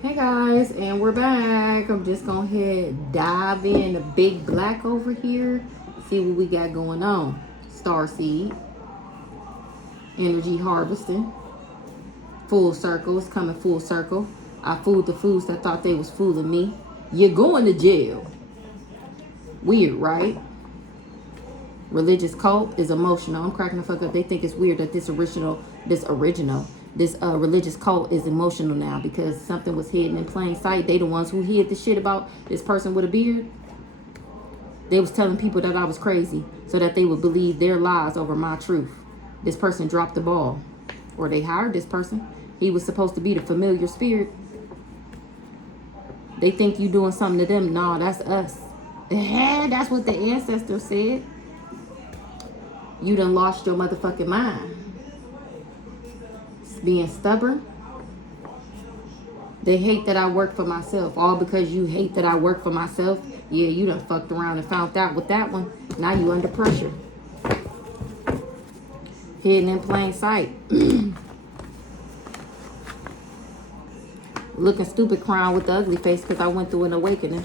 Hey guys, and we're back. I'm just gonna head dive in the big black over here, see what we got going on. Starseed, energy harvesting, full circle. It's coming full circle. I fooled the fools that thought they was fooling me. You're going to jail. Weird, right? Religious cult is emotional. I'm cracking the fuck up. They think it's weird that this religious cult is emotional now because something was hidden in plain sight. They the ones who hid the shit about this person with a beard. They was telling people that I was crazy so that they would believe their lies over my truth. This person dropped the ball, or they hired this person. He was supposed to be the familiar spirit. They think you doing something to them. No, that's us. That's what the ancestors said. You done lost your motherfucking mind. Being stubborn. They hate that I work for myself. All because you hate that I work for myself. Yeah, you done fucked around and found out with that one. Now you under pressure. Hidden in plain sight. Looking stupid crying with the ugly face because I went through an awakening.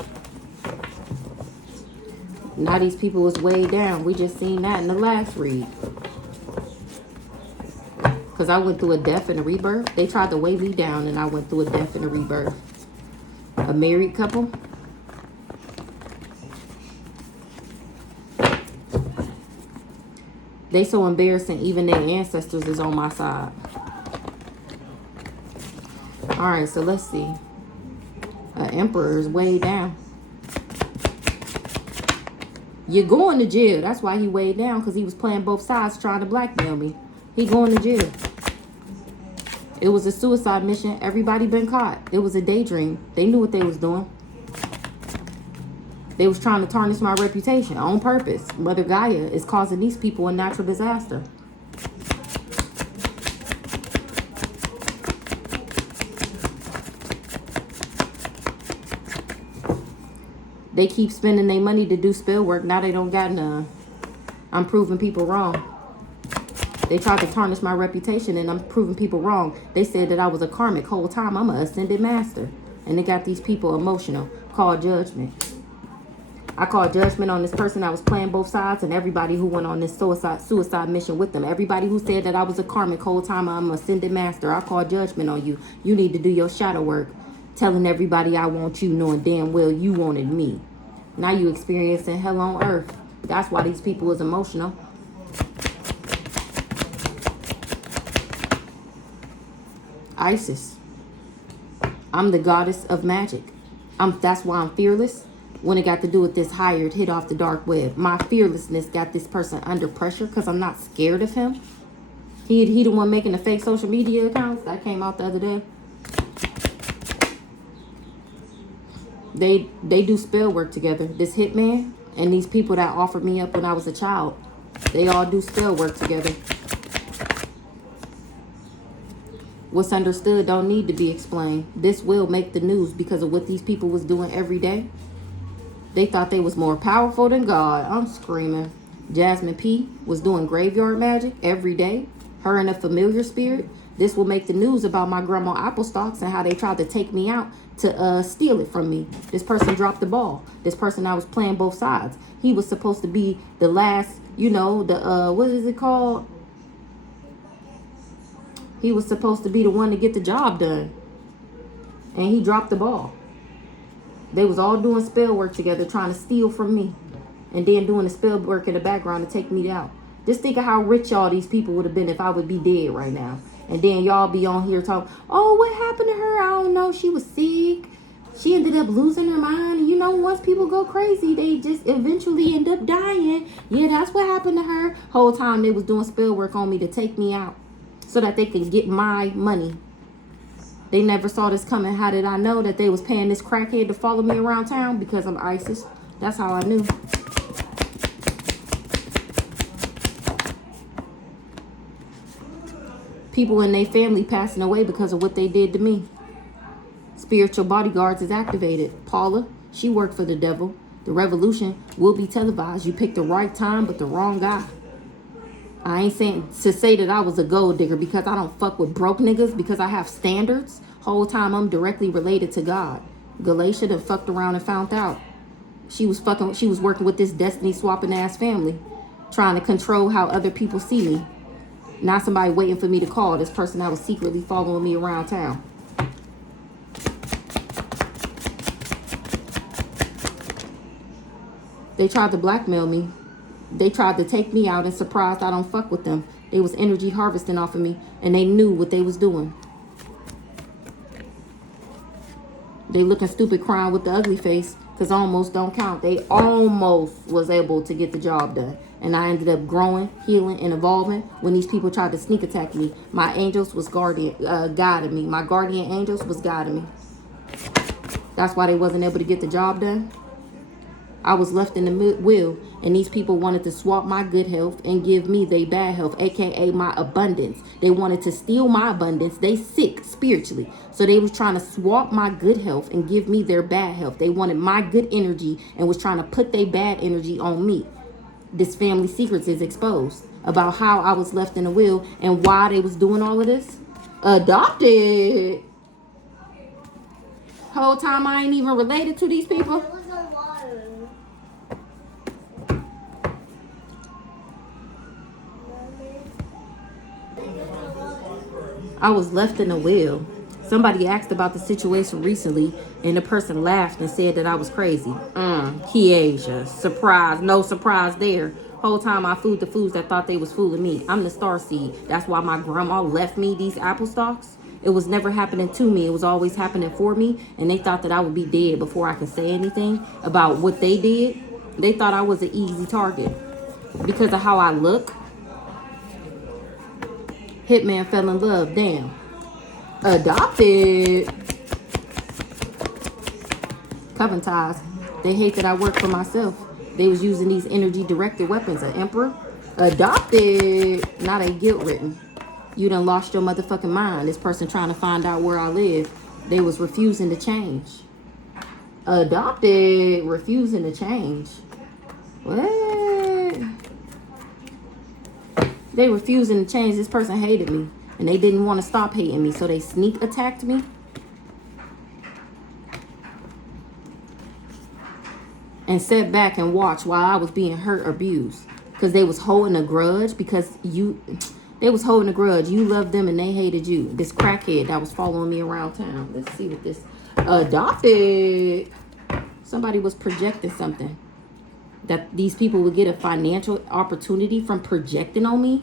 Now these people was way down. We just seen that in the last read. Because I went through a death and a rebirth. They tried to weigh me down and I went through a death and a rebirth. A married couple. They so embarrassing, even their ancestors is on my side. Alright, so let's see. An emperor is way down. You're going to jail. That's why he way down, because he was playing both sides trying to blackmail me. He going to jail. It was a suicide mission. Everybody been caught. It was a daydream. They knew what they was doing. They was trying to tarnish my reputation on purpose. Mother Gaia is causing these people a natural disaster. They keep spending their money to do spell work. Now they don't got none. I'm proving people wrong. They tried to tarnish my reputation and I'm proving people wrong. They said that I was a karmic whole time. I'm an ascended master. And they got these people emotional. Called judgment. I called judgment on this person that was playing both sides and everybody who went on this suicide mission with them. Everybody who said that I was a karmic whole time. I'm an ascended master. I called judgment on you. You need to do your shadow work. Telling everybody I want you, knowing damn well you wanted me. Now you experiencing hell on earth. That's why these people is emotional. Isis. I'm the goddess of magic. That's why I'm fearless. When it got to do with this hired hit off the dark web, my fearlessness got this person under pressure because I'm not scared of him. He the one making the fake social media accounts that came out the other day. They do spell work together. This hitman and these people that offered me up when I was a child, they all do spell work together. What's understood don't need to be explained. This will make the news because of what these people was doing every day. They thought they was more powerful than God. I'm screaming. Jasmine P was doing graveyard magic every day. Her and a familiar spirit. This will make the news about my grandma Applestocks and how they tried to take me out to steal it from me. This person dropped the ball. This person I was playing both sides. He was supposed to be the last, what is it called? He was supposed to be the one to get the job done. And he dropped the ball. They was all doing spell work together, trying to steal from me. And then doing the spell work in the background to take me out. Just think of how rich all these people would have been if I would be dead right now. And then y'all be on here talking, oh, what happened to her? I don't know. She was sick. She ended up losing her mind. And once people go crazy, they just eventually end up dying. Yeah, that's what happened to her. Whole time they was doing spell work on me to take me out so that they can get my money. They never saw this coming. How did I know that they was paying this crackhead to follow me around town? Because I'm Isis. That's how I knew. People in their family passing away because of what they did to me. Spiritual bodyguards is activated. Paula, she worked for the devil. The revolution will be televised. You picked the right time, but the wrong guy. I ain't saying to say that I was a gold digger because I don't fuck with broke niggas because I have standards. Whole time I'm directly related to God. Galatia done fucked around and found out. She was working with this destiny swapping ass family, trying to control how other people see me. Now somebody waiting for me to call this person that was secretly following me around town. They tried to blackmail me. They tried to take me out and surprised I don't fuck with them. They was energy harvesting off of me, and they knew what they was doing. They looking stupid crying with the ugly face because almost don't count. They almost was able to get the job done. And I ended up growing, healing, and evolving when these people tried to sneak attack me. My angels was guiding me. My guardian angels was guiding me. That's why they wasn't able to get the job done. I was left in the will, and these people wanted to swap my good health and give me their bad health, aka my abundance. They wanted to steal my abundance. They sick spiritually, so they was trying to swap my good health and give me their bad health. They wanted my good energy and was trying to put their bad energy on me. This family secrets is exposed about how I was left in the will and why they was doing all of this. Adopted. Whole time I ain't even related to these people. I was left in the will. Somebody asked about the situation recently, and the person laughed and said that I was crazy. Asia. Surprise. No surprise there. Whole time I fooled the fools that thought they was fooling me. I'm the star seed. That's why my grandma left me these apple stalks. It was never happening to me. It was always happening for me. And they thought that I would be dead before I could say anything about what they did. They thought I was an easy target because of how I look. Hitman fell in love. Damn. Adopted. Coven ties. They hate that I work for myself. They was using these energy directed weapons. An emperor. Adopted. Now they guilt ridden. You done lost your motherfucking mind. This person trying to find out where I live. They was refusing to change. Adopted. Refusing to change. What? They refusing to change. This person hated me. And they didn't want to stop hating me. So they sneak attacked me. And sat back and watched while I was being hurt or abused. Because they was holding a grudge. They was holding a grudge. You loved them and they hated you. This crackhead that was following me around town. Let's see what this... Adopted. Somebody was projecting something. That these people would get a financial opportunity from projecting on me.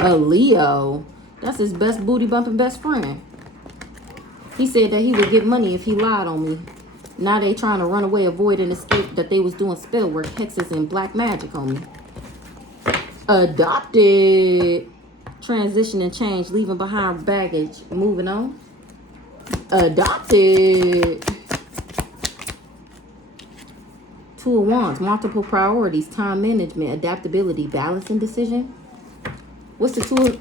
A Leo. That's his best booty bumping best friend. He said that he would get money if he lied on me. Now they trying to run away, avoid and escape that they was doing spell work, hexes, and black magic on me. Adopted. Transition and change, leaving behind baggage. Moving on. Adopted. Two of Wands, multiple priorities, time management, adaptability, balance, and decision. What's the two?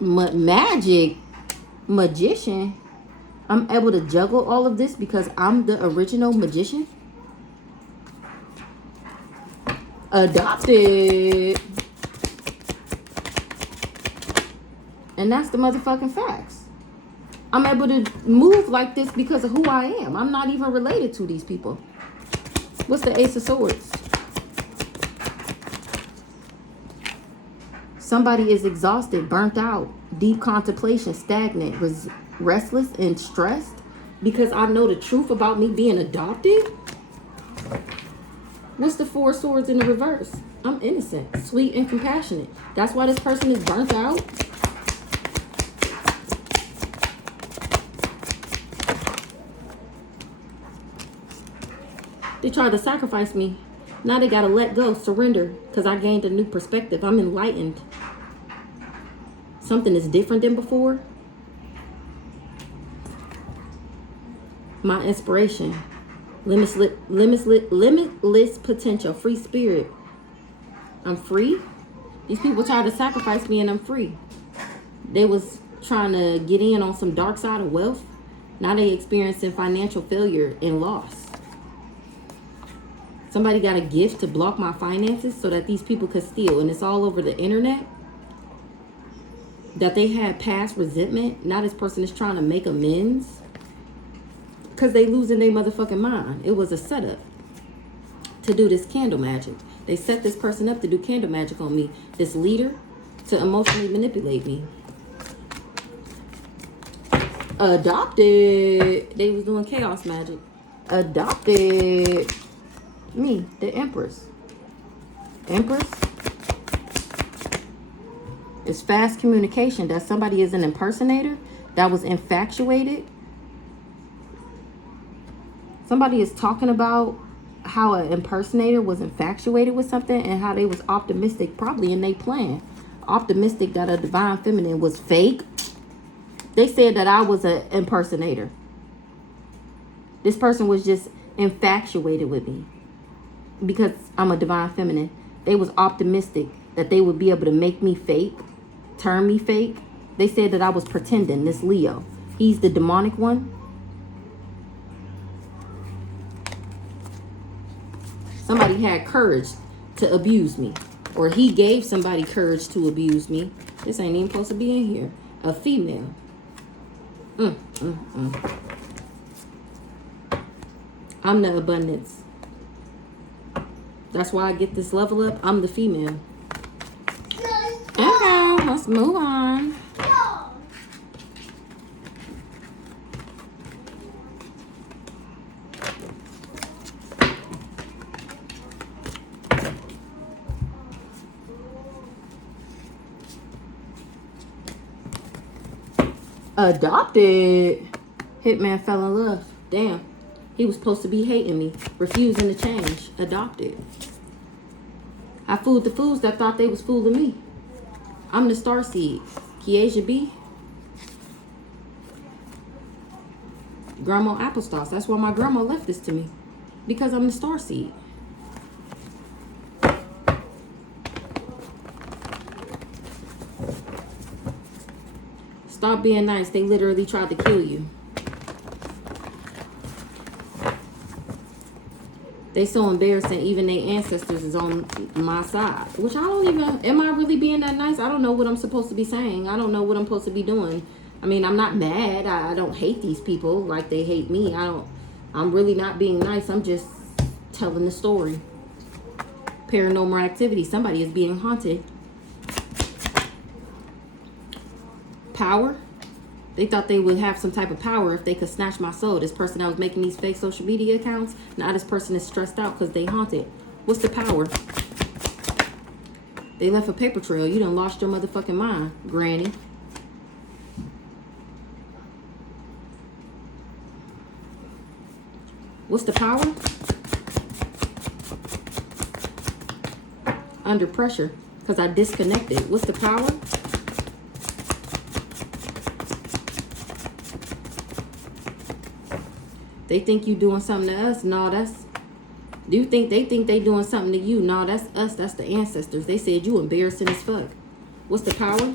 Magic. Magician. I'm able to juggle all of this because I'm the original magician. Adopted. And that's the motherfucking facts. I'm able to move like this because of who I am. I'm not even related to these people. What's the Ace of Swords? Somebody is exhausted, burnt out, deep contemplation, stagnant, restless, and stressed because I know the truth about me being adopted. What's the Four of Swords in the reverse? I'm innocent, sweet, and compassionate. That's why this person is burnt out. They tried to sacrifice me. Now they gotta let go, surrender, because I gained a new perspective. I'm enlightened. Something is different than before. My inspiration. Limitless potential. Free spirit. I'm free. These people tried to sacrifice me and I'm free. They was trying to get in on some dark side of wealth. Now they experiencing financial failure and loss. Somebody got a gift to block my finances so that these people could steal. And it's all over the internet. that they had past resentment. Now this person is trying to make amends because they losing their motherfucking mind. It was a setup to do this candle magic. They set this person up to do candle magic on me, this leader, to emotionally manipulate me. Adopted. They was doing chaos magic. Adopted me, the Empress. Empress. It's fast communication. That somebody is an impersonator that was infatuated. Somebody is talking about how an impersonator was infatuated with something and how they was optimistic, probably in their plan. Optimistic that a divine feminine was fake. They said that I was an impersonator. This person was just infatuated with me because I'm a divine feminine. They was optimistic that they would be able to make me fake, turn me fake. They said that I was pretending, this Leo. He's the demonic one. Somebody had courage to abuse me. Or he gave somebody courage to abuse me. This ain't even supposed to be in here. A female. I'm the abundance. That's why I get this level up. I'm the female. Okay, let's move on. Adopted. Hitman fell in love. Damn. He was supposed to be hating me, refusing to change. Adopted. I fooled the fools that thought they was fooling me. I'm the star seed. Kiesha B. Grandma applesauce. That's why my grandma left this to me. Because I'm the star seed. Stop being nice. They literally tried to kill you. They so embarrassing. Even their ancestors is on my side. Which I don't even... Am I really being that nice? I don't know what I'm supposed to be saying. I don't know what I'm supposed to be doing. I mean, I'm not mad. I don't hate these people like they hate me. I'm really not being nice. I'm just telling the story. Paranormal activity. Somebody is being haunted. Power. They thought they would have some type of power if they could snatch my soul. This person that was making these fake social media accounts, now this person is stressed out because they haunted. What's the power? They left a paper trail. You done lost your motherfucking mind, granny. What's the power? Under pressure because I disconnected. What's the power? They think you doing something to us. No, that's... Do you think they think they doing something to you? No, that's us. That's the ancestors. They said you embarrassing as fuck. What's the power?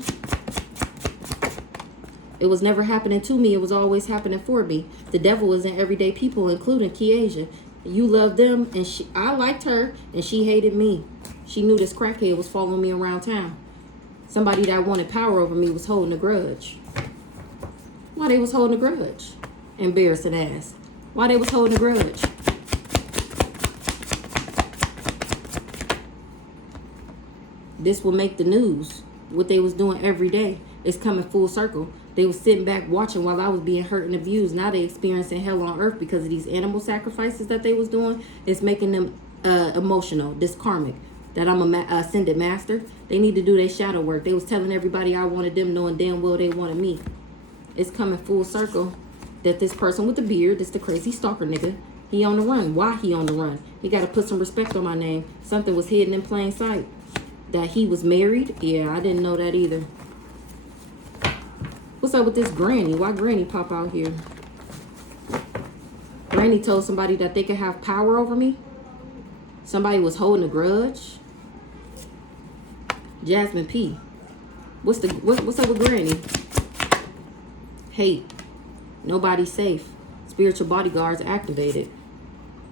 It was never happening to me. It was always happening for me. The devil is in everyday people, including Kiesha. You love them, and I liked her, and she hated me. She knew this crackhead was following me around town. Somebody that wanted power over me was holding a grudge. Why they was holding a grudge? Embarrassing ass. Why they was holding a grudge? This will make the news. What they was doing every day is coming full circle. They was sitting back watching while I was being hurt and abused. Now they experiencing hell on earth because of these animal sacrifices that they was doing. It's making them emotional. This karmic. That I'm a ascended master. They need to do their shadow work. They was telling everybody I wanted them, knowing damn well they wanted me. It's coming full circle. That this person with the beard, this the crazy stalker nigga, he on the run. Why he on the run? He got to put some respect on my name. Something was hidden in plain sight. That he was married? Yeah, I didn't know that either. What's up with this granny? Why granny pop out here? Granny told somebody that they could have power over me. Somebody was holding a grudge. Jasmine P. What's up with granny? Hate. Nobody's safe. Spiritual bodyguards activated.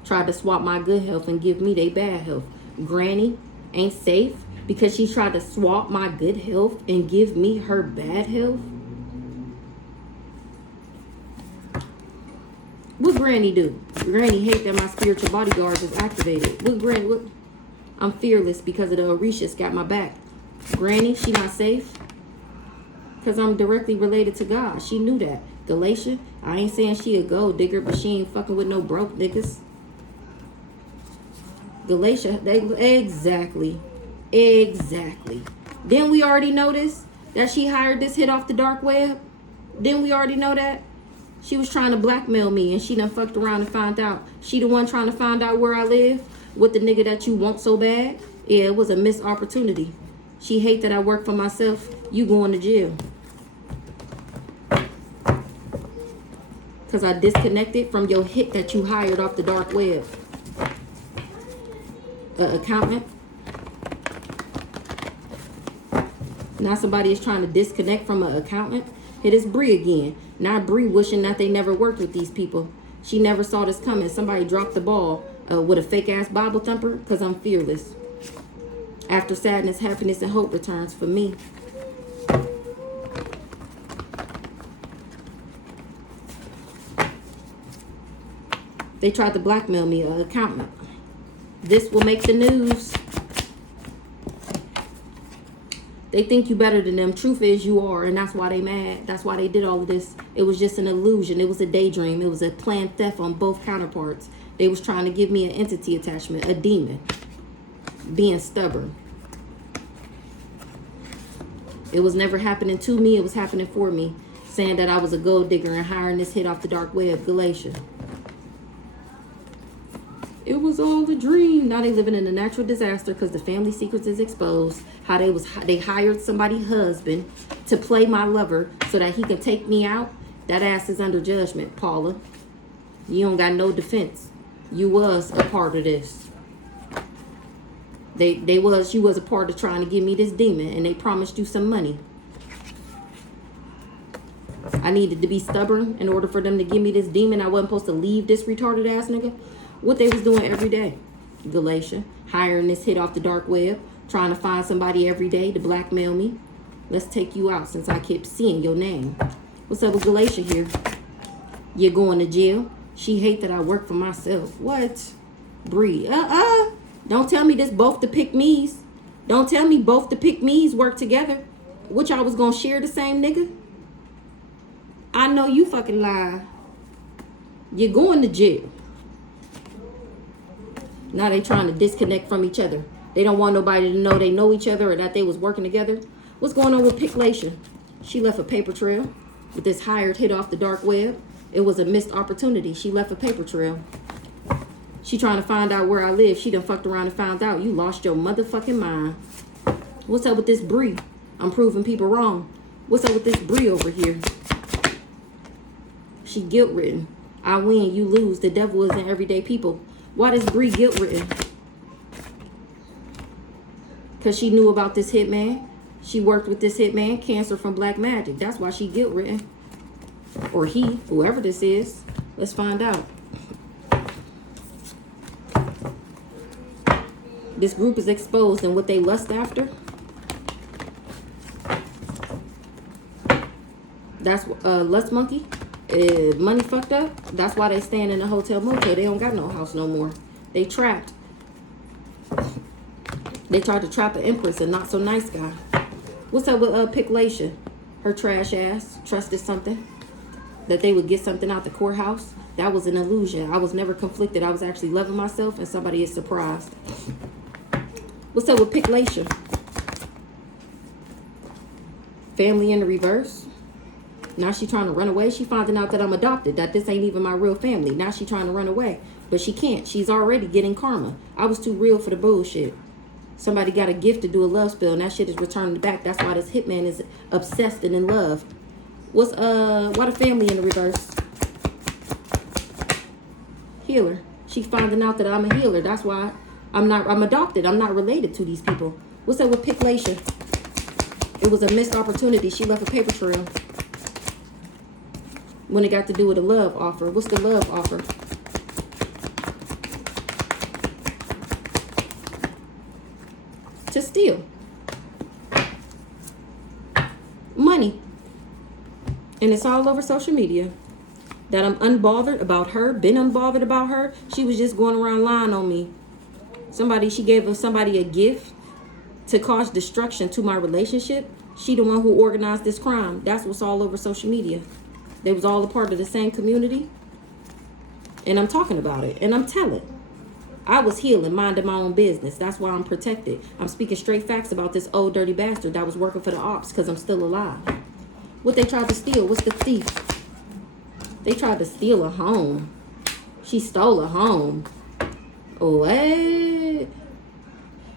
Tried to swap my good health and give me their bad health. Granny ain't safe. because she tried to swap my good health and give me her bad health? What Granny do? Granny hate that my spiritual bodyguards is activated. What Granny? What? I'm fearless because of the Orishas got my back. Granny, she not safe because I'm directly related to God. She knew that. Galatia, I ain't saying she a gold digger, but she ain't fucking with no broke niggas. Galatia, exactly. Didn't we already know this? That she hired this hit off the dark web? Didn't we already know that? She was trying to blackmail me and she done fucked around and found out. She the one trying to find out where I live with the nigga that you want so bad? Yeah, it was a missed opportunity. She hate that I work for myself. You going to jail. Because I disconnected from your hit that you hired off the dark web. Accountant. Now somebody is trying to disconnect from an accountant. It is Bree again. Now Bree wishing that they never worked with these people. She never saw this coming. Somebody dropped the ball with a fake ass Bible thumper because I'm fearless. After sadness, happiness, and hope returns for me. They tried to blackmail me, an accountant. This will make the news. They think you better than them. Truth is you are, and that's why they mad. That's why they did all of this. It was just an illusion. It was a daydream. It was a planned theft on both counterparts. They was trying to give me an entity attachment, a demon. Being stubborn. It was never happening to me. It was happening for me. Saying that I was a gold digger and hiring this hit off the dark web, Galatia. It was all a dream. Now they living in a natural disaster because the family secrets is exposed. How they hired somebody's husband to play my lover so that he can take me out. That ass is under judgment, Paula. You don't got no defense. You was a part of this. You was a part of trying to give me this demon, and they promised you some money. I needed to be stubborn in order for them to give me this demon. I wasn't supposed to leave this retarded ass nigga. What they was doing every day. Galatia, hiring this hit off the dark web, trying to find somebody every day to blackmail me. Let's take you out since I kept seeing your name. What's up with Galatia here? You're going to jail. She hate that I work for myself. What? Bree. Don't tell me this both the pick-me's. Don't tell me both the pick-me's work together. Which I was going to share the same nigga? I know you fucking lie. You're going to jail. Now they trying to disconnect from each other. They don't want nobody to know they know each other or that they was working together. What's going on with Picklation? She left a paper trail with this hired hit off the dark web. It was a missed opportunity. She left a paper trail. She trying to find out where I live. She done fucked around and found out. You lost your motherfucking mind. What's up with this Bree? I'm proving people wrong. What's up with this Bree over here? She guilt-ridden. I win, you lose. The devil is in everyday people. Why is Bree guilt-ridden? Because she knew about this hitman. She worked with this hitman, Cancer from Black Magic. That's why she guilt-ridden. Or he, whoever this is. Let's find out. This group is exposed and what they lust after. That's Lust Monkey. Money fucked up. That's why they staying in a hotel motel. They don't got no house no more. They trapped. They tried to trap an empress, a not so nice guy. What's up with Picklation? Her trash ass trusted something that they would get something out the courthouse. That was an illusion. I was never conflicted. I was actually loving myself, and somebody is surprised. What's up with Picklation? Family in the reverse. Now she trying to run away. She finding out that I'm adopted, that this ain't even my real family. Now she trying to run away, but she can't. She's already getting karma. I was too real for the bullshit. Somebody got a gift to do a love spell, and that shit is returning back. That's why this hitman is obsessed and in love. What's why the family in the reverse? Healer. She finding out that I'm a healer. That's why I'm adopted. I'm not related to these people. What's up with Picklation? It was a missed opportunity. She left a paper trail. When it got to do with a love offer. What's the love offer? To steal. And it's all over social media. That I'm unbothered about her, been unbothered about her. She was just going around lying on me. She gave somebody a gift to cause destruction to my relationship. She the one who organized this crime. That's what's all over social media. They was all a part of the same community. And I'm talking about it. And I'm telling. I was healing, minding my own business. That's why I'm protected. I'm speaking straight facts about this old dirty bastard that was working for the ops because I'm still alive. What they tried to steal? What's the thief? They tried to steal a home. She stole a home. What?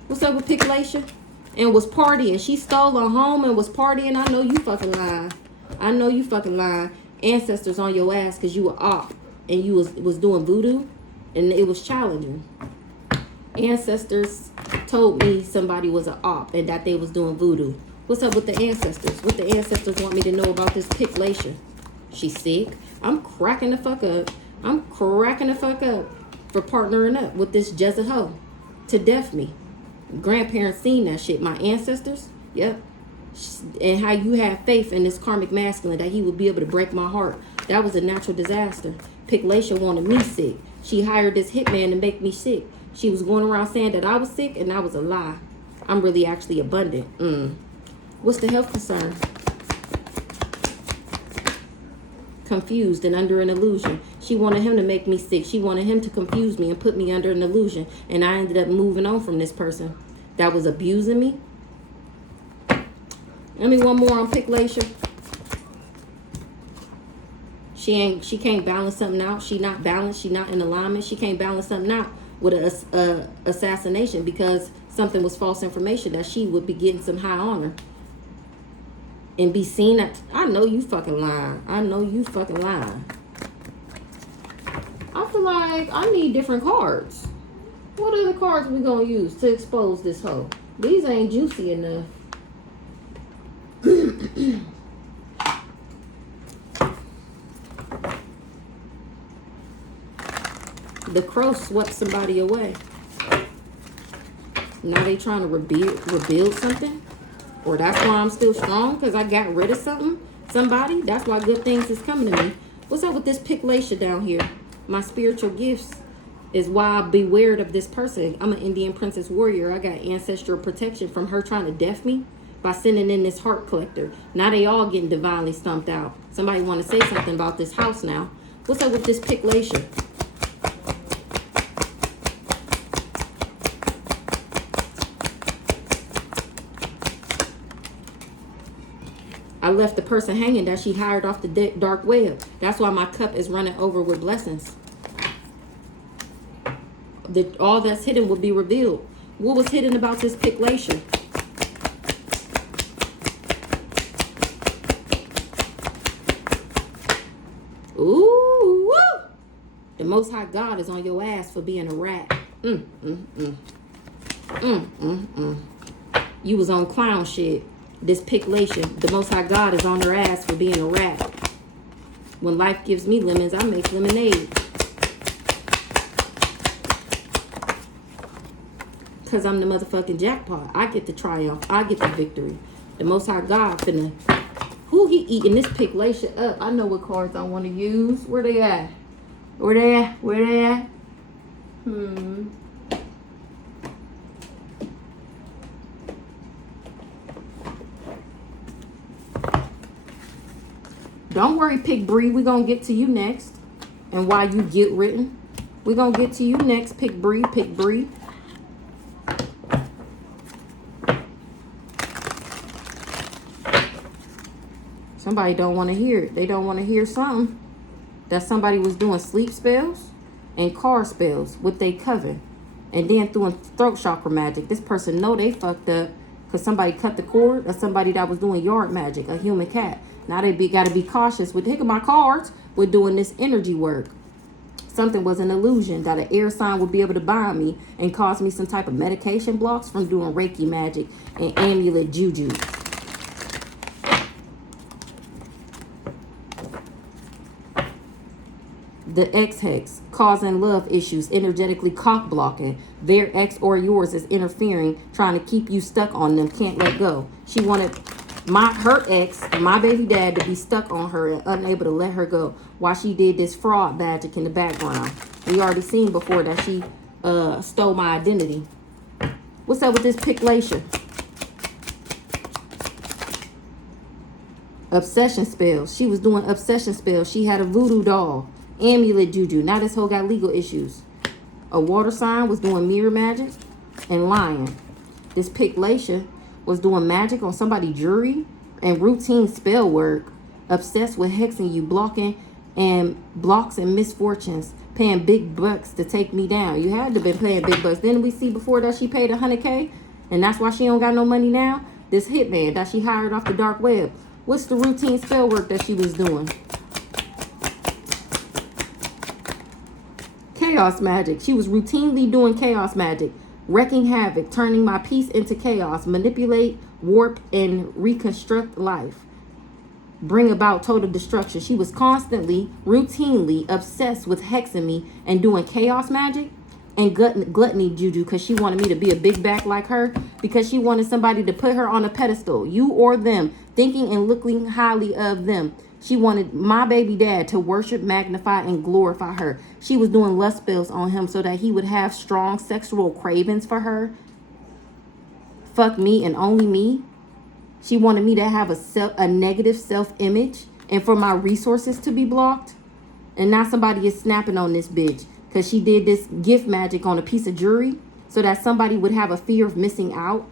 What's up with Picklation? And was partying. She stole a home and was partying. I know you fucking lying. I know you fucking lying. Ancestors on your ass because you were op and you was doing voodoo and it was challenging. Ancestors told me somebody was an op and that they was doing voodoo. What's up with the ancestors? What the ancestors want me to know about this Picklation? She's sick. I'm cracking the fuck up. I'm cracking the fuck up for partnering up with this Jezebel to death me. Grandparents seen that shit. My ancestors, yep. And how you have faith in this karmic masculine that he would be able to break my heart. That was a natural disaster. Picklation wanted me sick. She hired this hitman to make me sick. She was going around saying that I was sick and that was a lie. I'm really actually abundant. What's the health concern? Confused and under an illusion. She wanted him to make me sick. She wanted him to confuse me and put me under an illusion. And I ended up moving on from this person that was abusing me. Let me one more on Picklation. She can't balance something out. She not balanced. She not in alignment. She can't balance something out with a assassination because something was false information that she would be getting some high honor. And be seen at, I know you fucking lying. I know you fucking lying. I feel like I need different cards. What are the cards we gonna use to expose this hoe? These ain't juicy enough. The crow swept somebody away. Now they trying to rebuild something. Or that's why I'm still strong, because I got rid of somebody. That's why good things is coming to me. What's up with this Picklation down here? My spiritual gifts is why I beware of this person. I'm an Indian princess warrior. I got ancestral protection from her trying to death me by sending in this heart collector. Now they all getting divinely stumped out. Somebody want to say something about this house now. What's up with this Picklation? I left the person hanging that she hired off the dark web. That's why my cup is running over with blessings. All that's hidden will be revealed. What was hidden about this Picklation? Ooh, woo! The Most High God is on your ass for being a rat. You was on clown shit. This Picklation, the Most High God is on her ass for being a rat. When life gives me lemons, I make lemonade. Because I'm the motherfucking jackpot. I get the triumph. I get the victory. The Most High God finna... Who he eating this Picklation up? I know what cards I want to use. Where they at? Where they at? Where they at? Don't worry, Pick Bree. We're going to get to you next. And why you get written. We're going to get to you next, Pick Bree. Pick Bree. Somebody don't want to hear it. They don't want to hear something. That somebody was doing sleep spells and car spells with their coven. And then doing throat chakra magic. This person know they fucked up because somebody cut the cord, or somebody that was doing yard magic, a human cat. Now they got to be cautious with my cards with doing this energy work. Something was an illusion that an air sign would be able to bind me and cause me some type of medication blocks from doing Reiki magic and amulet juju. The X-Hex, causing love issues, energetically cock blocking. Their ex or yours is interfering, trying to keep you stuck on them, can't let go. She wanted Her ex, my baby dad, to be stuck on her and unable to let her go while she did this fraud magic in the background. We already seen before that she stole my identity. What's up with this Picklacia? Obsession spells. She was doing obsession spells. She had a voodoo doll. Amulet juju. Now this hoe got legal issues. A water sign was doing mirror magic and lying. This Picklacia was doing magic on somebody's jewelry and routine spell work. Obsessed with hexing you, blocks and misfortunes. Paying big bucks to take me down. You had to been paying big bucks. Didn't we see before that she paid $100K? And that's why she don't got no money now? This hitman that she hired off the dark web. What's the routine spell work that she was doing? Chaos magic. She was routinely doing chaos magic. Wrecking havoc, turning my peace into chaos. Manipulate, warp, and reconstruct life. Bring about total destruction. She was constantly, routinely obsessed with hexing me and doing chaos magic and gluttony juju because she wanted me to be a big back like her, because she wanted somebody to put her on a pedestal, you or them, thinking and looking highly of them. She wanted my baby dad to worship, magnify, and glorify her. She was doing lust spells on him so that he would have strong sexual cravings for her. Fuck me and only me. She wanted me to have a negative self-image and for my resources to be blocked. And now somebody is snapping on this bitch because she did this gift magic on a piece of jewelry so that somebody would have a fear of missing out.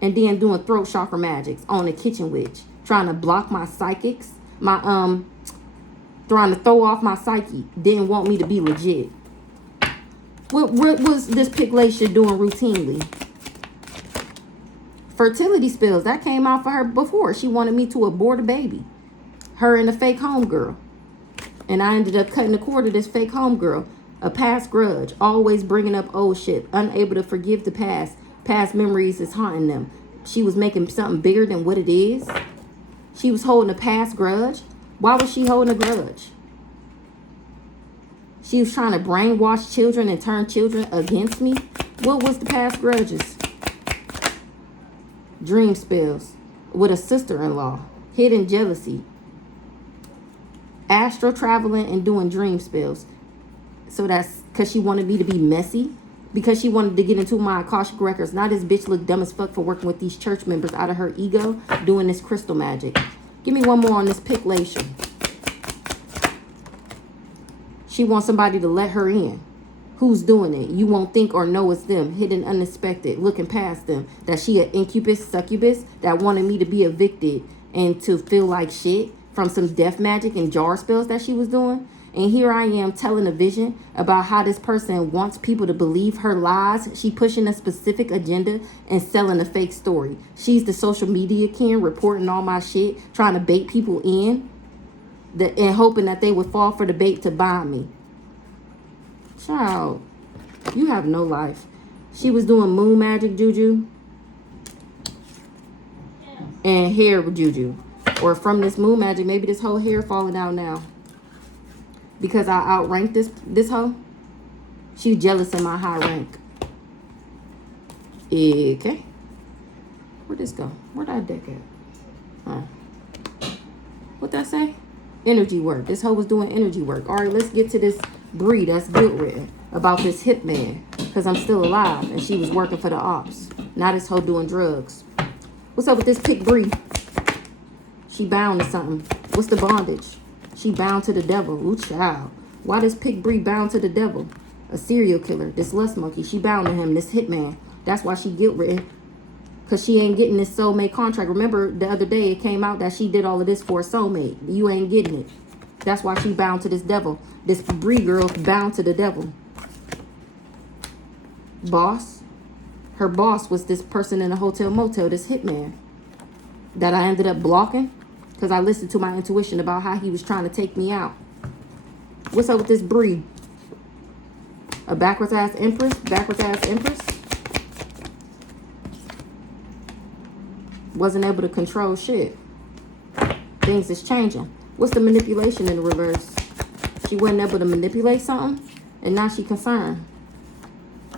And then doing throat chakra magics on a kitchen witch. Trying to block my psychics. Trying to throw off my psyche. Didn't want me to be legit. What was this Picklacia doing routinely? Fertility spells. That came out for her before. She wanted me to abort a baby. Her and a fake homegirl. And I ended up cutting the cord of this fake homegirl. A past grudge. Always bringing up old shit. Unable to forgive the past. Past memories is haunting them. She was making something bigger than what it is. She was holding a past grudge. Why was she holding a grudge? She was trying to brainwash children and turn children against me. What was the past grudges? Dream spells with a sister-in-law. Hidden jealousy. Astral traveling and doing dream spells. So that's because she wanted me to be messy. Because she wanted to get into my Akashic records. Now this bitch look dumb as fuck for working with these church members out of her ego. Doing this crystal magic. Give me one more on this Picklacia. She wants somebody to let her in. Who's doing it? You won't think or know it's them. Hidden, unexpected, looking past them. That she an incubus, succubus that wanted me to be evicted and to feel like shit from some death magic and jar spells that she was doing. And here I am telling a vision about how this person wants people to believe her lies. She pushing a specific agenda and selling a fake story. She's the social media king reporting all my shit, trying to bait people in and hoping that they would fall for the bait to buy me. Child, you have no life. She was doing moon magic juju and hair juju. Or from this moon magic, maybe this whole hair falling out now. Because I outranked this hoe. She's jealous of my high rank. Okay. Where'd this go? Where'd that deck at? What'd that say? Energy work. This hoe was doing energy work. All right, let's get to this Bree that's guilt-ridden about this hitman. Because I'm still alive and she was working for the ops. Now this hoe doing drugs. What's up with this Pick Bree? She bound to something. What's the bondage? She bound to the devil. Ooh, child. Why does Pick Bree bound to the devil? A serial killer. This lust monkey. She bound to him. This hitman. That's why she guilt-ridden. Because she ain't getting this soulmate contract. Remember, the other day it came out that she did all of this for a soulmate. You ain't getting it. That's why she bound to this devil. This Bree girl bound to the devil. Boss. Her boss was this person in a hotel motel. This hitman. That I ended up blocking. Because I listened to my intuition about how he was trying to take me out. What's up with this Bree? A backwards ass empress? Backwards ass empress? Wasn't able to control shit. Things is changing. What's the manipulation in the reverse? She wasn't able to manipulate something. And now she concerned.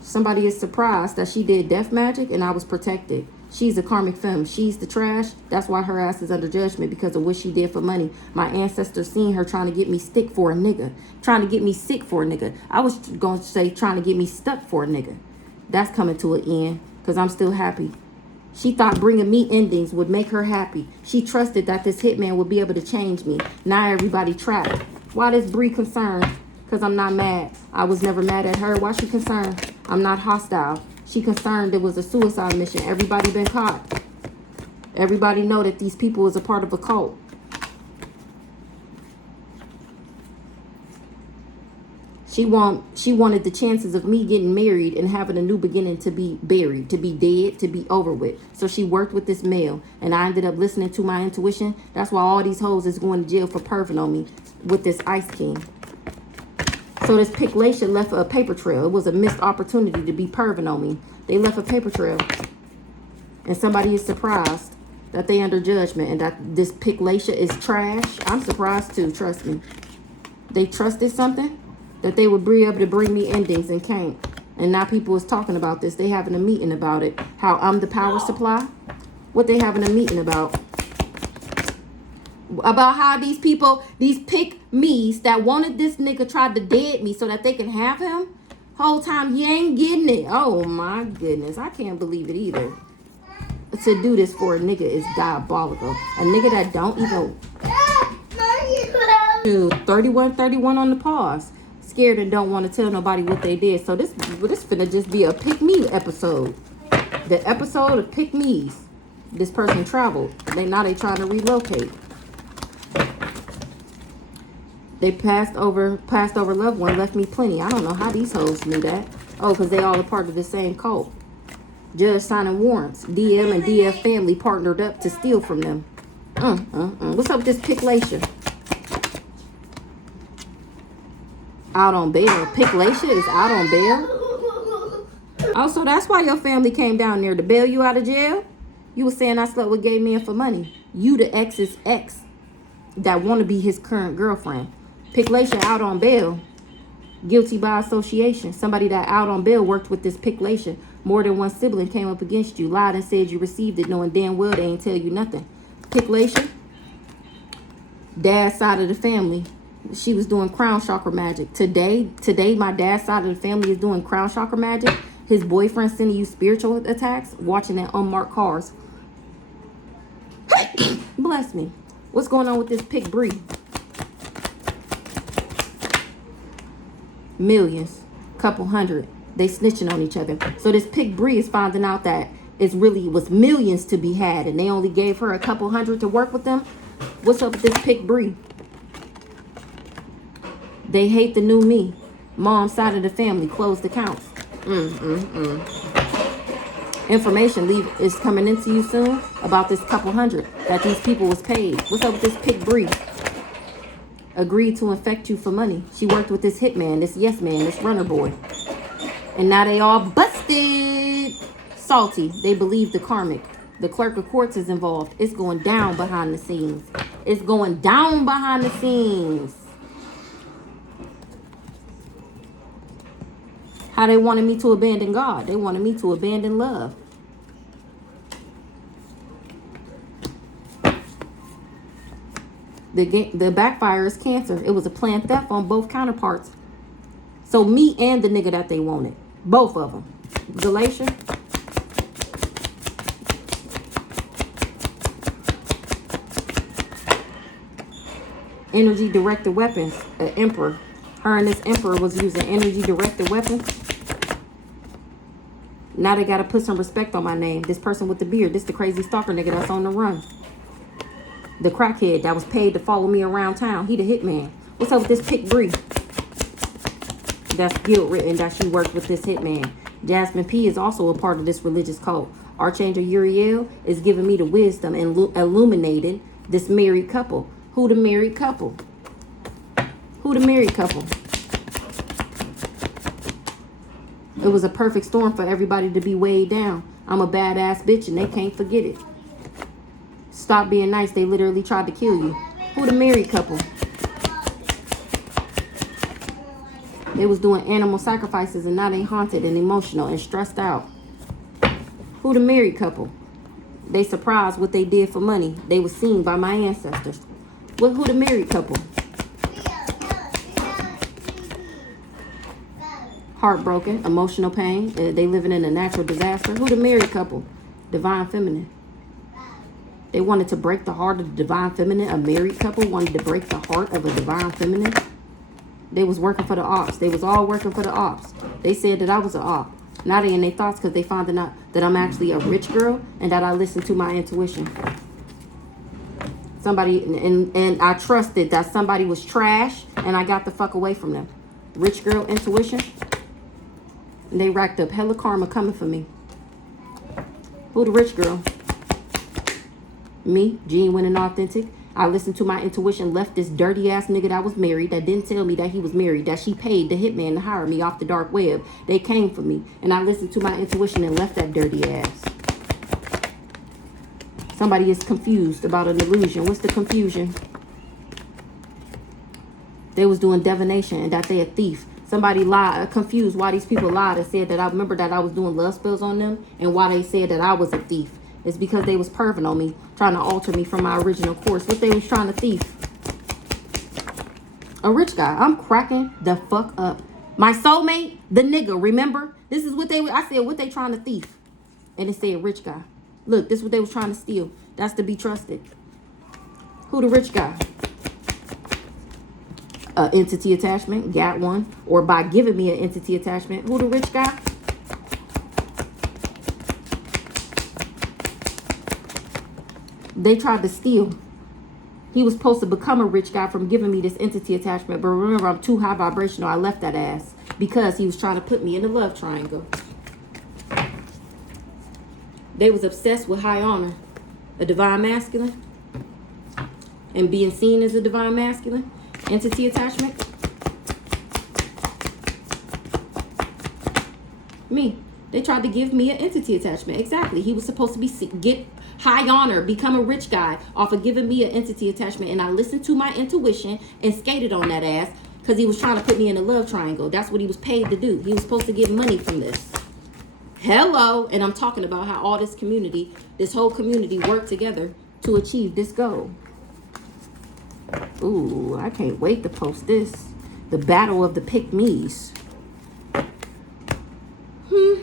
Somebody is surprised that she did death magic and I was protected. She's a karmic femme. She's the trash. That's why her ass is under judgment, because of what she did for money. My ancestors seen her trying to get me stick for a nigga. Trying to get me sick for a nigga. I was going to say trying to get me stuck for a nigga. That's coming to an end, because I'm still happy. She thought bringing me endings would make her happy. She trusted that this hitman would be able to change me. Now everybody trapped. Why this Bree concerned? Because I'm not mad. I was never mad at her. Why she concerned? I'm not hostile. She concerned it was a suicide mission. Everybody been caught. Everybody know that these people was a part of a cult. She wanted the chances of me getting married and having a new beginning to be buried, to be dead, to be over with. So she worked with this male, and I ended up listening to my intuition. That's why all these hoes is going to jail for perving on me with this Ice King. So this Picklation left a paper trail. It was a missed opportunity to be perving on me. They left a paper trail. And somebody is surprised that they under judgment and that this Picklation is trash. I'm surprised too, trust me. They trusted something that they would be able to bring me endings and can't. And now people is talking about this. They having a meeting about it. How I'm the power supply. What they having a meeting about? About how these people, these pick-me's that wanted this nigga tried to dead me so that they can have him. Whole time he ain't getting it. Oh my goodness. I can't believe it either. To do this for a nigga is diabolical. A nigga that don't even... Dude, 31 on the pause. Scared and don't want to tell nobody what they did. So this finna just be a pick-me episode. The episode of pick-me's. This person traveled. Now they trying to relocate. They passed over loved one, left me plenty. I don't know how these hoes knew that. Oh, because they all a part of the same cult. Judge signing warrants. DM and DF family partnered up to steal from them. What's up with this Picklation? Out on bail. Picklation is out on bail? Oh, so that's why your family came down there to bail you out of jail? You were saying I slept with gay men for money. You the ex's ex that want to be his current girlfriend. Picklation out on bail. Guilty by association. Somebody that out on bail worked with this Picklation. More than one sibling came up against you. Lied and said you received it knowing damn well they ain't tell you nothing. Picklation. Dad's side of the family. She was doing crown chakra magic. Today my dad's side of the family is doing crown chakra magic. His boyfriend sending you spiritual attacks. Watching at unmarked cars. Bless me. What's going on with this Pick Bree? Millions. Couple hundred. They snitching on each other. So this Pick Bree is finding out that it was millions to be had. And they only gave her a couple hundred to work with them. What's up with this Pick Bree? They hate the new me. Mom's side of the family closed accounts. Information is coming into you soon about this couple hundred that these people was paid. What's up with this Pick Bree? Agreed to infect you for money. She worked with this hitman, this yes man, this runner boy. And now they all busted. Salty. They believe the karmic. The clerk of courts is involved. It's going down behind the scenes. It's going down behind the scenes. How they wanted me to abandon God. They wanted me to abandon love. The backfire is cancer. It was a planned theft on both counterparts. So me and the nigga that they wanted. Both of them. Galatia. Energy directed weapons. An emperor. Her and this emperor was using energy directed weapons. Now they got to put some respect on my name. This person with the beard. This the crazy stalker nigga that's on the run. The crackhead that was paid to follow me around town. He the hitman. What's up with this Pick Bree? That's guilt written that she worked with this hitman. Jasmine P is also a part of this religious cult. Archangel Uriel is giving me the wisdom and illuminating this married couple. Who the married couple? Who the married couple? It was a perfect storm for everybody to be weighed down. I'm a badass bitch and they can't forget it. Stop being nice. They literally tried to kill you. Who the married couple? They was doing animal sacrifices and now they haunted and emotional and stressed out. Who the married couple? They surprised what they did for money. They were seen by my ancestors. Who the married couple? Heartbroken, emotional pain. They living in a natural disaster. Who the married couple? Divine feminine. They wanted to break the heart of the divine feminine. A married couple wanted to break the heart of a divine feminine. They was working for the ops. They was all working for the ops. They said that I was an op. Now they in their thoughts because they found out that I'm actually a rich girl and that I listen to my intuition. Somebody, and I trusted that somebody was trash and I got the fuck away from them. Rich girl intuition. And they racked up hella karma coming for me. Who the rich girl? Me, genuine and authentic. I listened to my intuition, left this dirty ass nigga that was married, that didn't tell me that he was married, that she paid the hitman to hire me off the dark web. They came for me. And I listened to my intuition and left that dirty ass. Somebody is confused about an illusion. What's the confusion? They was doing divination and that they a thief. Somebody lied, confused why these people lied and said that I remember that I was doing love spells on them and why they said that I was a thief. It's because they was perving on me, trying to alter me from my original course. What they was trying to thief? A rich guy. I'm cracking the fuck up. My soulmate, the nigga, remember? This is what I said, what they trying to thief? And it said rich guy. Look, this is what they was trying to steal. That's to be trusted. Who the rich guy? Entity attachment, got one. Or by giving me an entity attachment. Who the rich guy? They tried to steal. He was supposed to become a rich guy from giving me this entity attachment. But remember, I'm too high vibrational. I left that ass because he was trying to put me in the love triangle. They was obsessed with high honor. A divine masculine. And being seen as a divine masculine. Entity attachment. Me. They tried to give me an entity attachment. Exactly. He was supposed to be get high honor, become a rich guy off of giving me an entity attachment. And I listened to my intuition and skated on that ass because he was trying to put me in a love triangle. That's what he was paid to do. He was supposed to get money from this. Hello. And I'm talking about how all this community, this whole community worked together to achieve this goal. Ooh, I can't wait to post this. The battle of the pick-me's.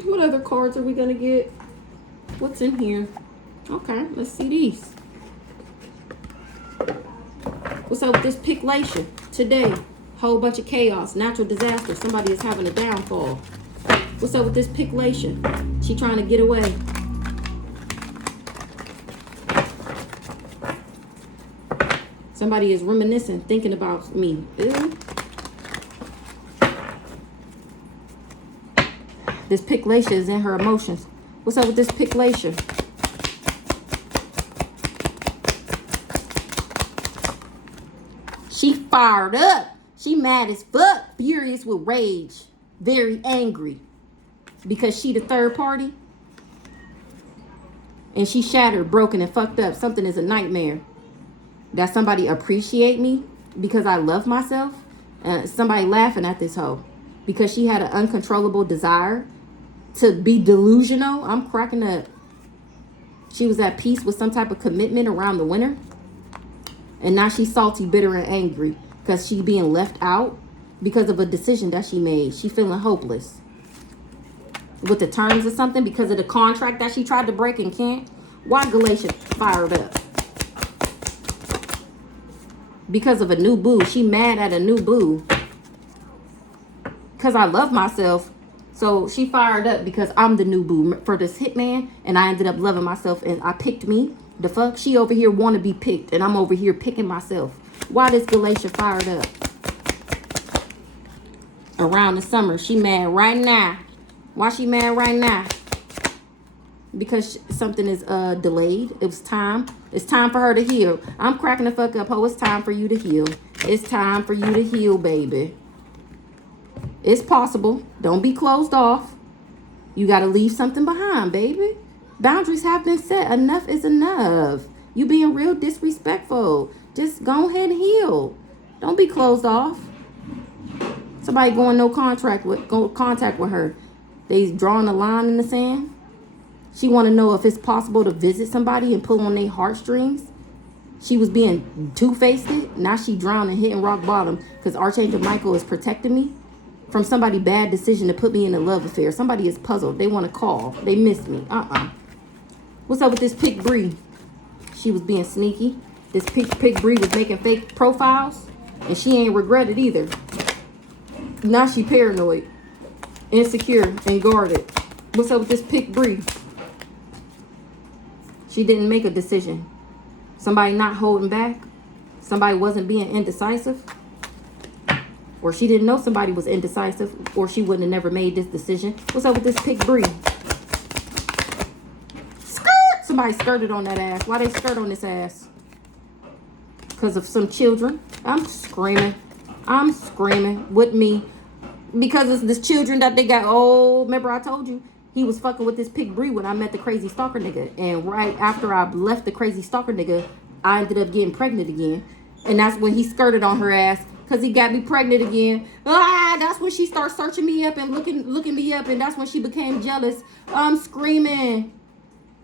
What other cards are we going to get? What's in here? Okay, let's see these. What's up with this picklation today? Whole bunch of chaos, natural disaster. Somebody is having a downfall. What's up with this picklation? She trying to get away. Somebody is reminiscing, thinking about me. Ew. This picklation is in her emotions. What's up with this picklation? She fired up. She mad as fuck. Furious with rage. Very angry. Because she the third party. And she shattered, broken, and fucked up. Something is a nightmare. That somebody appreciate me because I love myself. Somebody laughing at this hoe. Because she had an uncontrollable desire to be delusional. I'm cracking up. She was at peace with some type of commitment around the winter. And now she's salty, bitter, and angry. Because she being left out because of a decision that she made. She feeling hopeless. With the terms of something because of the contract that she tried to break and can't. Why Galatia fired up? Because of a new boo. She mad at a new boo. Because I love myself. So she fired up because I'm the new boo for this hitman. And I ended up loving myself. And I picked me. The fuck? She over here want to be picked. And I'm over here picking myself. Why this Galatia fired up? Around the summer. She mad right now. Why she mad right now? Because something is delayed. It was time. It's time for her to heal. I'm cracking the fuck up. Oh, it's time for you to heal. It's time for you to heal, baby. It's possible. Don't be closed off. You got to leave something behind, baby. Boundaries have been set. Enough is enough. You being real disrespectful. Just go ahead and heal. Don't be closed off. Somebody going no contact with her. They drawing a line in the sand. She want to know if it's possible to visit somebody and pull on their heartstrings. She was being two-faced. Now she drowned and hitting rock bottom because Archangel Michael is protecting me from somebody bad decision to put me in a love affair. Somebody is puzzled. They want to call. They missed me. What's up with this Pick Bree? She was being sneaky. This Pick Bree was making fake profiles, and she ain't regret it either. Now she paranoid, insecure, and guarded. What's up with this Pick Bree? She didn't make a decision. Somebody not holding back. Somebody wasn't being indecisive. Or she didn't know somebody was indecisive, or she wouldn't have never made this decision. What's up with this Pick Bree? Skirt! Somebody skirted on that ass. Why they skirt on this ass? Because of some children. I'm screaming. I'm screaming with me. Because it's this children that they got. Oh, remember I told you? He was fucking with this Pick Bree when I met the crazy stalker nigga. And right after I left the crazy stalker nigga, I ended up getting pregnant again. And that's when he skirted on her ass because he got me pregnant again. That's when she started searching me up and looking me up. And that's when she became jealous. I'm screaming.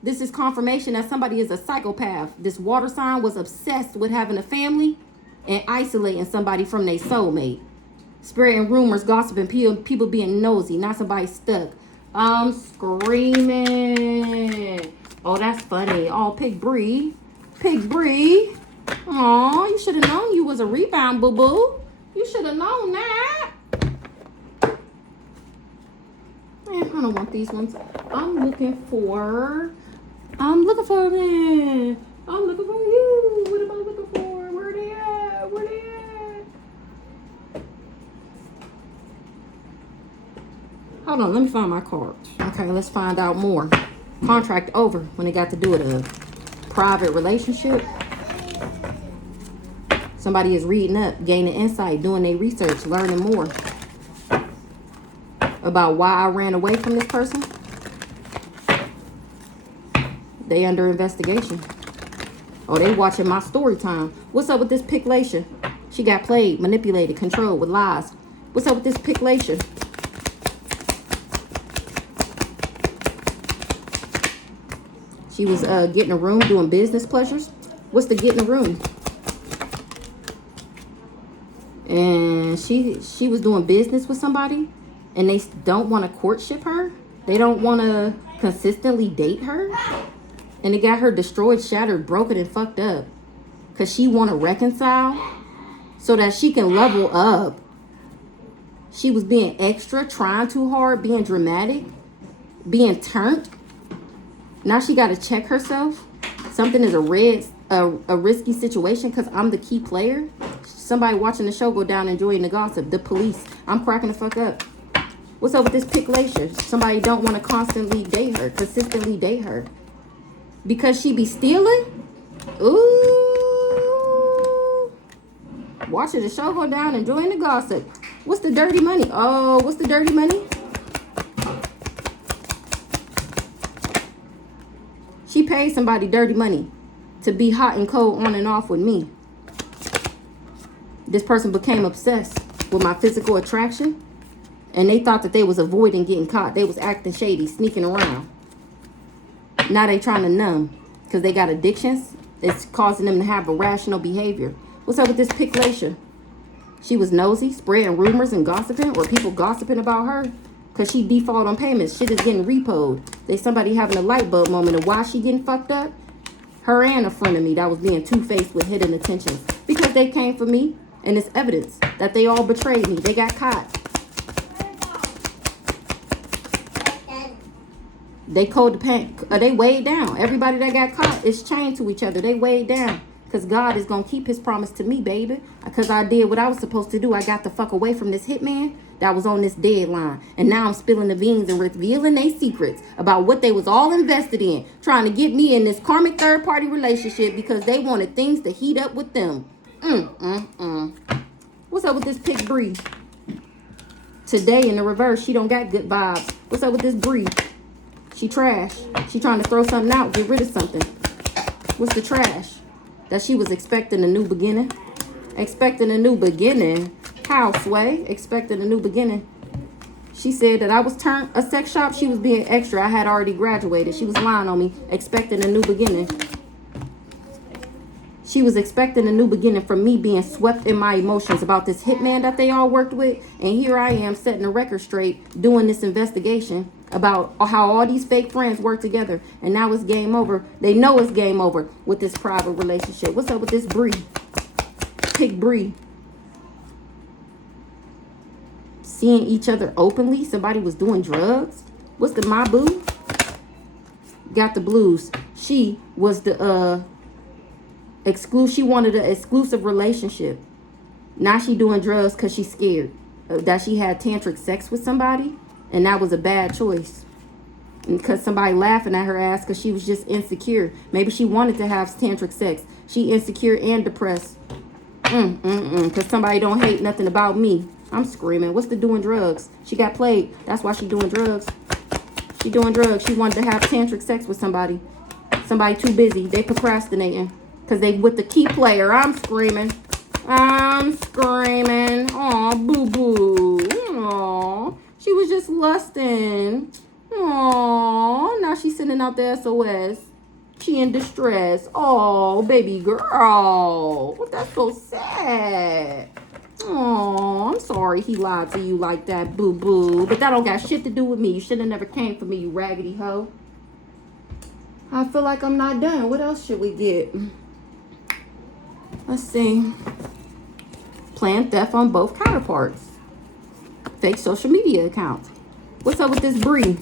This is confirmation that somebody is a psychopath. This water sign was obsessed with having a family and isolating somebody from their soulmate. Spreading rumors, gossiping, people being nosy, not somebody stuck. I'm screaming. Oh, that's funny. Oh, Pick Bree. Pick Bree. Aw, you should have known you was a rebound, boo-boo. You should have known that. Man, I don't want these ones. I'm looking for man. I'm looking for you. What am I looking for? Where they at? Where they at? Hold on, let me find my cards. Okay, let's find out more. Contract over when they got to do it. A private relationship. Somebody is reading up, gaining insight, doing their research, learning more about why I ran away from this person. They under investigation. Oh, they watching my story time. What's up with this Picklation? She got played, manipulated, controlled with lies. What's up with this Picklation? She was getting a room, doing business pleasures. What's the getting a room? And she was doing business with somebody, and they don't want to courtship her. They don't want to consistently date her. And it got her destroyed, shattered, broken, and fucked up. Because she want to reconcile so that she can level up. She was being extra, trying too hard, being dramatic, being turned. Now she got to check herself. Something is a risky situation because I'm the key player. Somebody watching the show go down enjoying the gossip. The police. I'm cracking the fuck up. What's up with this Picklation? Somebody don't want to consistently date her. Because she be stealing? Ooh. Watching the show go down enjoying the gossip. What's the dirty money? Oh, what's the dirty money? She paid somebody dirty money to be hot and cold on and off with me. This person became obsessed with my physical attraction, and they thought that they was avoiding getting caught. They was acting shady, sneaking around. Now they trying to numb because they got addictions. It's causing them to have irrational behavior. What's up with this Picklation? She was nosy, spreading rumors and gossiping, or people gossiping about her. Because she default on payments. Shit is getting repoed. There's somebody having a light bulb moment of why she getting fucked up. Her and a friend of me that was being two-faced with hidden intentions. Because they came for me. And it's evidence that they all betrayed me. They got caught. They they weighed down. Everybody that got caught is chained to each other. They weighed down. Because God is going to keep his promise to me, baby. Because I did what I was supposed to do. I got the fuck away from this hitman that was on this deadline. And now I'm spilling the beans and revealing their secrets about what they was all invested in. Trying to get me in this karmic third-party relationship because they wanted things to heat up with them. What's up with this Pick Bree? Today in the reverse, she don't got good vibes. What's up with this Bree? She trash. She trying to throw something out, get rid of something. What's the trash? That she was expecting a new beginning. Expecting a new beginning. How, Sway? Expecting a new beginning. She said that I was turned a sex shop. She was being extra. I had already graduated. She was lying on me, expecting a new beginning. She was expecting a new beginning from me being swept in my emotions about this hitman that they all worked with. And here I am setting the record straight, doing this investigation about how all these fake friends work together. And now it's game over. They know it's game over with this private relationship. What's up with this Bree? Pick Bree. Seeing each other openly. Somebody was doing drugs. What's the my boo? Got the blues. She was the she wanted an exclusive relationship. Now she doing drugs because she's scared that she had tantric sex with somebody, and that was a bad choice. And because somebody laughing at her ass because she was just insecure. Maybe she wanted to have tantric sex. She insecure and depressed. Because somebody don't hate nothing about me. I'm screaming. What's the doing drugs? She got played. That's why she doing drugs. She doing drugs. She wanted to have tantric sex with somebody. Somebody too busy. They procrastinating. Because they with the key player. I'm screaming. I'm screaming. Aw, boo-boo. Aw. She was just lusting. Aw. Now she's sending out the SOS. She in distress. Oh, baby girl. That's so sad. Oh, I'm sorry he lied to you like that, boo-boo. But that don't got shit to do with me. You should have never came for me, you raggedy hoe. I feel like I'm not done. What else should we get? Let's see. Planned theft on both counterparts. Fake social media accounts. What's up with this Bree?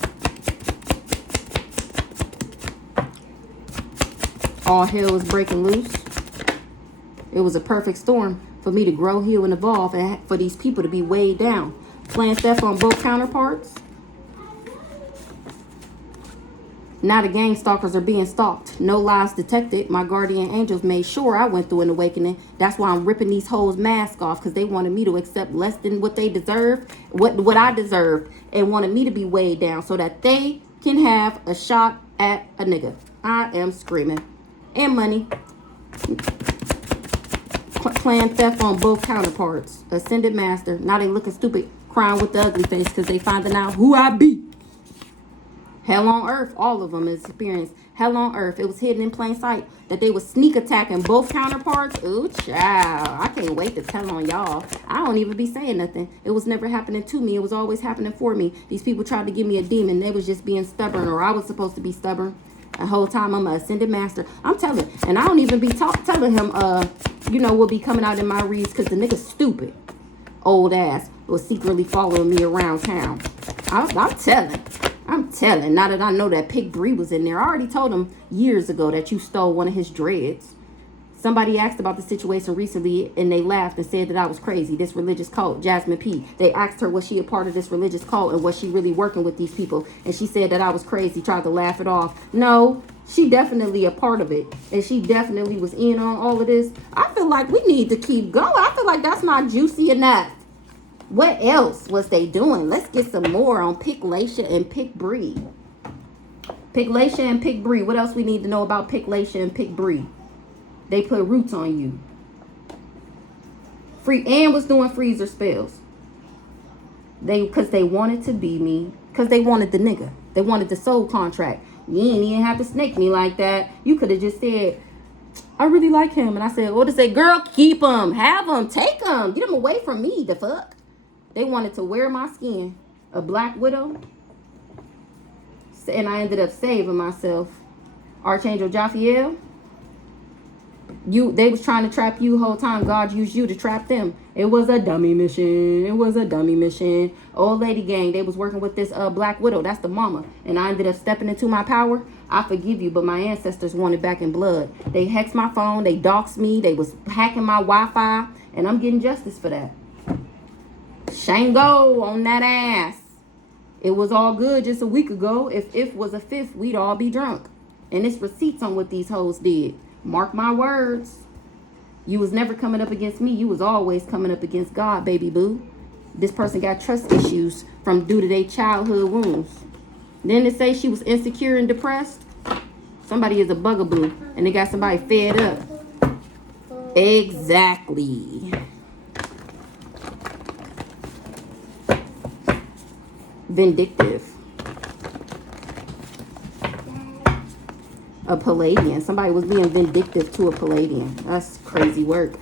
All hell was breaking loose. It was a perfect storm for me to grow, heal, and evolve, and for these people to be weighed down. Planned theft on both counterparts. Now the gang stalkers are being stalked. No lies detected. My guardian angels made sure I went through an awakening. That's why I'm ripping these hoes' masks off, because they wanted me to accept less than what they deserved, what I deserved, and wanted me to be weighed down so that they can have a shot at a nigga. I am screaming. And money. Planned theft on both counterparts. Ascended master. Now they looking stupid, crying with the ugly face because they finding out who I be. Hell on earth. All of them is experienced. Hell on earth. It was hidden in plain sight that they was sneak attacking both counterparts. Ooh, child. I can't wait to tell on y'all. I don't even be saying nothing. It was never happening to me. It was always happening for me. These people tried to give me a demon. They was just being stubborn, or I was supposed to be stubborn. The whole time I'm a ascended master. I'm telling. And I don't even be telling him, will be coming out in my reads because the nigga's stupid. Old ass was secretly following me around town. I'm telling. I'm telling. Now that I know that Pig Bree was in there. I already told him years ago that you stole one of his dreads. Somebody asked about the situation recently and they laughed and said that I was crazy. This religious cult, Jasmine P. They asked her, was she a part of this religious cult and was she really working with these people? And she said that I was crazy, tried to laugh it off. No, she definitely a part of it. And she definitely was in on all of this. I feel like we need to keep going. I feel like that's not juicy enough. What else was they doing? Let's get some more on Pick Laisha and Pick Bree. Pick Laisha and Pick Bree. What else we need to know about Pick Laisha and Pick Bree? They put roots on you. Ann was doing freezer spells. Because they wanted to be me. Because they wanted the nigga. They wanted the soul contract. You ain't even have to snake me like that. You could have just said, I really like him. And I said, to say, girl, keep him. Have him. Take him. Get him away from me. The fuck? They wanted to wear my skin. A black widow. And I ended up saving myself. Archangel Jophiel. They was trying to trap you the whole time. God used you to trap them. It was a dummy mission. It was a dummy mission. Old lady gang, they was working with this black widow. That's the mama. And I ended up stepping into my power. I forgive you, but my ancestors wanted back in blood. They hexed my phone. They doxed me. They was hacking my Wi-Fi. And I'm getting justice for that. Shango on that ass. It was all good just a week ago. If was a fifth, we'd all be drunk. And it's receipts on what these hoes did. Mark my words. You was never coming up against me. You was always coming up against God, baby boo. This person got trust issues due to their childhood wounds. Then they say she was insecure and depressed. Somebody is a bugaboo. And they got somebody fed up. Exactly. Vindictive. A Palladian. Somebody was being vindictive to a Palladian. That's crazy work.